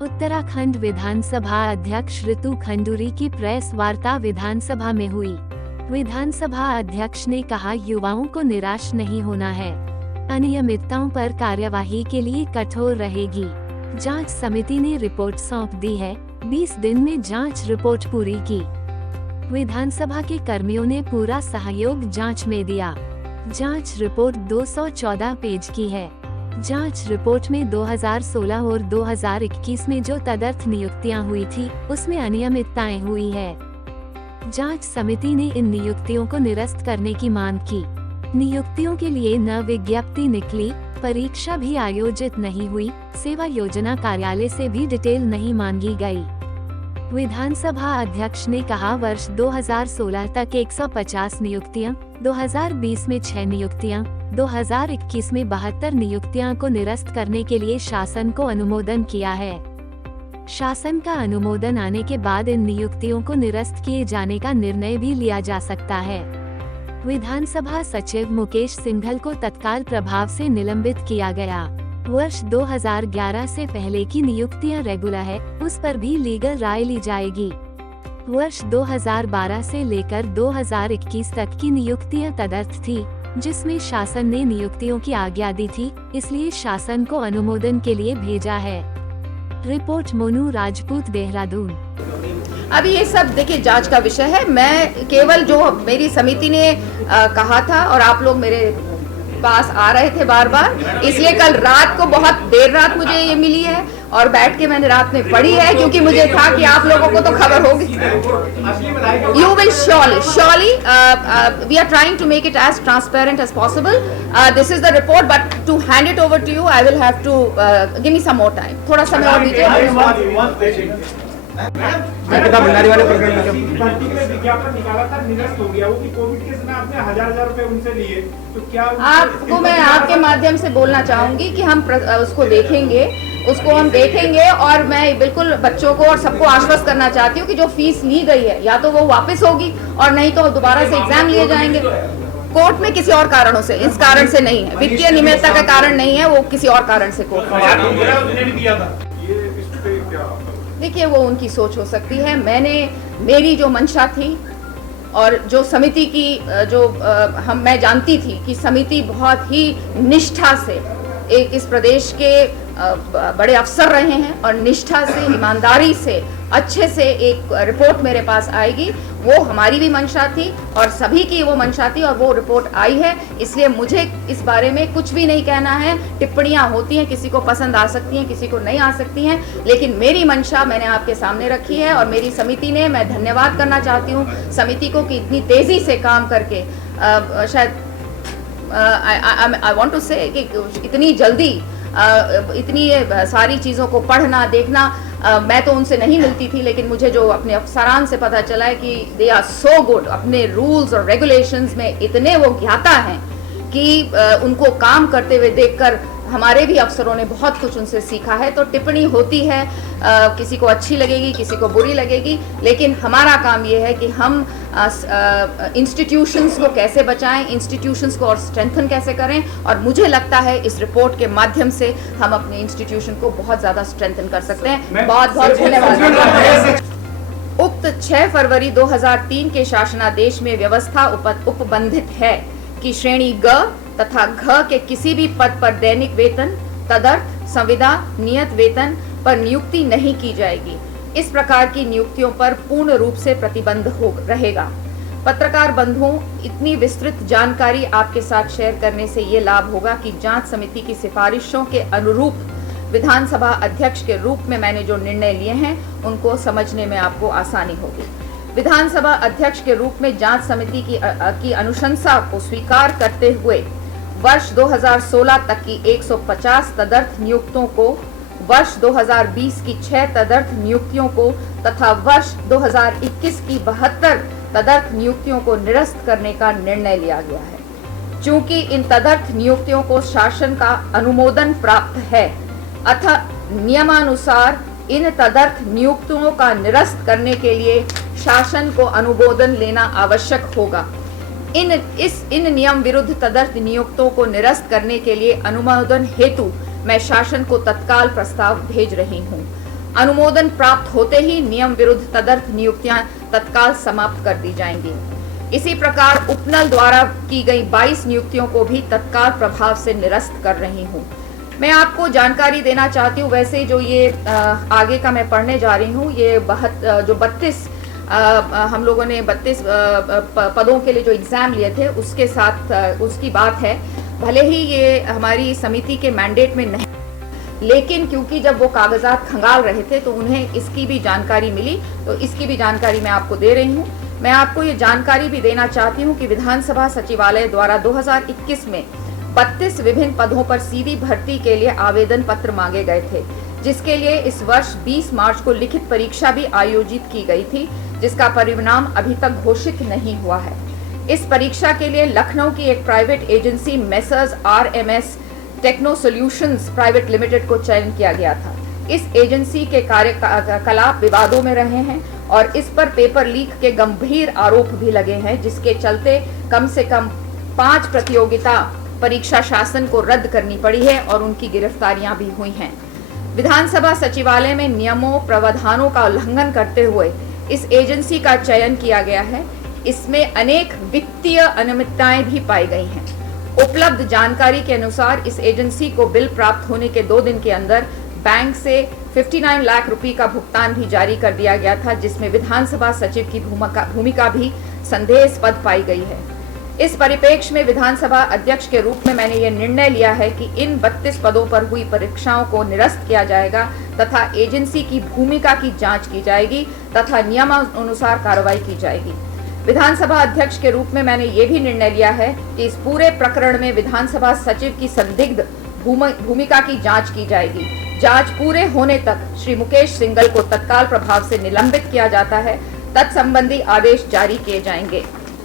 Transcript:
उत्तराखंड विधानसभा अध्यक्ष ऋतु खंडूरी की प्रेस वार्ता विधानसभा में हुई। विधानसभा अध्यक्ष ने कहा, युवाओं को निराश नहीं होना है, अनियमितताओं पर कार्यवाही के लिए कठोर रहेगी। जांच समिति ने रिपोर्ट सौंप दी है, 20 दिन में जांच रिपोर्ट पूरी की। विधानसभा के कर्मियों ने पूरा सहयोग जांच में दिया। जांच रिपोर्ट 214 पेज की है। जांच रिपोर्ट में 2016 और 2021 में जो तदर्थ नियुक्तियां हुई थी, उसमें अनियमितताएं हुई है। जांच समिति ने इन नियुक्तियों को निरस्त करने की मांग की। नियुक्तियों के लिए न विज्ञप्ति निकली, परीक्षा भी आयोजित नहीं हुई, सेवा योजना कार्यालय से भी डिटेल नहीं मांगी गई। विधानसभा अध्यक्ष ने कहा, वर्ष 2016 तक 150 नियुक्तियां, 2020 में 6 नियुक्तियां, 2021 में 72 नियुक्तियां को निरस्त करने के लिए शासन को अनुमोदन किया है। शासन का अनुमोदन आने के बाद इन नियुक्तियों को निरस्त किए जाने का निर्णय भी लिया जा सकता है। विधानसभा सचिव मुकेश सिंघल को तत्काल प्रभाव से निलंबित किया गया। वर्ष 2011 से पहले की नियुक्तियां रेगुलर है, उस पर भी लीगल राय ली जाएगी। वर्ष 2012 से लेकर 2021 तक की नियुक्तियां तदर्थ थी, जिसमें शासन ने नियुक्तियों की आज्ञा दी थी, इसलिए शासन को अनुमोदन के लिए भेजा है। रिपोर्ट मोनू राजपूत, देहरादून। अभी ये सब देखिए जांच का विषय है। मैं केवल जो मेरी समिति ने कहा था और आप लोग मेरे पास आ रहे थे बार बार, इसलिए कल रात को बहुत देर रात मुझे ये मिली है और बैठ के मैंने रात में पढ़ी है, क्योंकि मुझे था कि आप लोगों को तो खबर होगी। You will surely we are trying to make it as transparent as possible. This is the report, but to hand it over to you, I will have to give me some more time. थोड़ा समय और दीजिए। भंडारी वाले प्रकरण में विज्ञापन निकाला था, निरस्त हो गया वो कि कोविड के समय आपने हजार रुपए उनसे लिए, तो क्या आपको मैं आपके माध्यम से बोलना चाहूंगी कि हम उसको देखेंगे और मैं बिल्कुल बच्चों को और सबको आश्वस्त करना चाहती हूँ कि जो फीस ली गई है या तो वो वापस होगी और नहीं तो दोबारा से एग्जाम लिए जाएंगे। कोर्ट में किसी और कारणों से, इस कारण से नहीं है, वित्तीय अनियमितता का कारण नहीं है, वो किसी और कारण से कोर्ट में। देखिए वो उनकी सोच हो सकती है। मेरी जो मंशा थी और जो समिति की मैं जानती थी कि समिति बहुत ही निष्ठा से इस प्रदेश के बड़े अफसर रहे हैं और निष्ठा से, ईमानदारी से, अच्छे से एक रिपोर्ट मेरे पास आएगी, वो हमारी भी मंशा थी और सभी की वो मंशा थी और वो रिपोर्ट आई है। इसलिए मुझे इस बारे में कुछ भी नहीं कहना है। टिप्पणियां होती हैं, किसी को पसंद आ सकती हैं, किसी को नहीं आ सकती हैं, लेकिन मेरी मंशा मैंने आपके सामने रखी है और मेरी समिति ने, मैं धन्यवाद करना चाहती हूँ समिति को कि इतनी तेजी से काम करके शायद आई वांट टू से कि इतनी जल्दी इतनी सारी चीज़ों को पढ़ना, देखना, मैं तो उनसे नहीं मिलती थी, लेकिन मुझे जो अपने अफसरान से पता चला है कि दे आर सो गुड, अपने रूल्स और रेगुलेशंस में इतने वो ज्ञाता हैं कि उनको काम करते हुए देखकर हमारे भी अफसरों ने बहुत कुछ उनसे सीखा है। तो टिप्पणी होती है, किसी को अच्छी लगेगी, किसी को बुरी लगेगी, लेकिन हमारा काम ये है कि हम इंस्टीट्यूशंस को कैसे बचाएं, इंस्टीट्यूशंस को और स्ट्रेंथन कैसे करें, और मुझे लगता है इस रिपोर्ट के माध्यम से हम अपने इंस्टीट्यूशन को बहुत ज़्यादा स्ट्रेंथन कर सकते हैं। बहुत बहुत धन्यवाद। उक्त 6 फरवरी 2003 के शासनादेश में व्यवस्था उपबंधित है कि श्रेणी ग तथा घ के किसी भी पद पर दैनिक वेतन, तदर्थ, संविदा, नियत वेतन पर नियुक्ति नहीं की जाएगी। इस प्रकार की नियुक्तियों पर पूर्ण रूप से प्रतिबंध रहेगा। पत्रकार बंधुओं, इतनी विस्तृत जानकारी आपके साथ शेयर करने से ये लाभ होगा कि जांच समिति की सिफारिशों के अनुरूप विधानसभा अध्यक्ष के रूप में मैंने जो निर्णय लिए हैं उनको समझने में आपको आसानी होगी। विधानसभा अध्यक्ष के रूप में जांच समिति की अनुशंसा को स्वीकार करते हुए वर्ष 2016 तक की 150 तदर्थ नियुक्तों को, वर्ष 2020 की 6 तदर्थ नियुक्तियों को तथा वर्ष 2021 की 72 तदर्थ नियुक्तियों को निरस्त करने का निर्णय लिया गया है। चूंकि इन तदर्थ नियुक्तियों को शासन का अनुमोदन प्राप्त है, अतः नियमानुसार इन तदर्थ नियुक्तियों का निरस्त करने के लिए शासन को अनुमोदन लेना आवश्यक होगा। इन नियम विरुद्ध तदर्थ नियुक्तों को निरस्त करने के लिए अनुमोदन हेतु मैं शासन को तत्काल प्रस्ताव भेज रही हूँ। अनुमोदन प्राप्त होते ही नियम विरुद्ध तदर्थ नियुक्तियां तत्काल समाप्त कर दी जाएंगी। इसी प्रकार उपनल द्वारा की गई 22 नियुक्तियों को भी तत्काल प्रभाव से निरस्त कर रही हूं। मैं आपको जानकारी देना चाहती हूँ, वैसे जो ये आगे का मैं पढ़ने जा रही हूँ, ये 32 हम लोगों ने 32 पदों के लिए जो एग्जाम लिए थे उसके साथ उसकी बात है। भले ही ये हमारी समिति के मैंडेट में नहीं, लेकिन क्योंकि जब वो कागजात खंगाल रहे थे तो उन्हें इसकी भी जानकारी मिली, तो इसकी भी जानकारी मैं आपको दे रही हूँ। मैं आपको ये जानकारी भी देना चाहती हूँ कि विधानसभा सचिवालय द्वारा 2021 में 32 विभिन्न पदों पर सीधी भर्ती के लिए आवेदन पत्र मांगे गए थे, जिसके लिए इस वर्ष 20 मार्च को लिखित परीक्षा भी आयोजित की गई थी, जिसका परिणाम अभी तक घोषित नहीं हुआ है। इस परीक्षा के लिए लखनऊ की एक private agency Messrs RMS techno solutions private limited को चयन किया गया था। इस एजेंसी के कार्यकलाप विवादों में रहे हैं और इस पर पेपर लीक के गंभीर आरोप भी लगे हैं, जिसके चलते कम से कम 5 प्रतियोगिता परीक्षा शासन को रद्द करनी पड़ी है और उनकी गिरफ्तारियां भी हुई हैं। विधानसभा सचिवालय में नियमों प्रावधानों का उल्लंघन करते हुए इस एजेंसी का चयन किया गया है। इसमें अनेक वित्तीय अनियमितताएं भी पाई गई हैं। उपलब्ध जानकारी के अनुसार इस एजेंसी को बिल प्राप्त होने के 2 दिन के अंदर बैंक से 59 लाख रुपए का भुगतान भी जारी कर दिया गया था, जिसमें विधानसभा सचिव की भूमिका भी संदेहास्पद पाई गई है। इस परिप्रेक्ष्य में विधानसभा अध्यक्ष के रूप में मैंने यह निर्णय लिया है कि इन 32 पदों पर हुई परीक्षाओं को निरस्त किया जाएगा तथा एजेंसी की भूमिका की जांच की जाएगी तथा नियमानुसार कार्रवाई की जाएगी। विधानसभा अध्यक्ष के रूप में मैंने ये भी निर्णय लिया है कि इस पूरे प्रकरण में विधानसभा सचिव की संदिग्ध भूमिका की जांच की जाएगी। जांच पूरे होने तक श्री मुकेश सिंघल को तत्काल प्रभाव से निलंबित किया जाता है। तत्संबंधी आदेश जारी किए जाएंगे।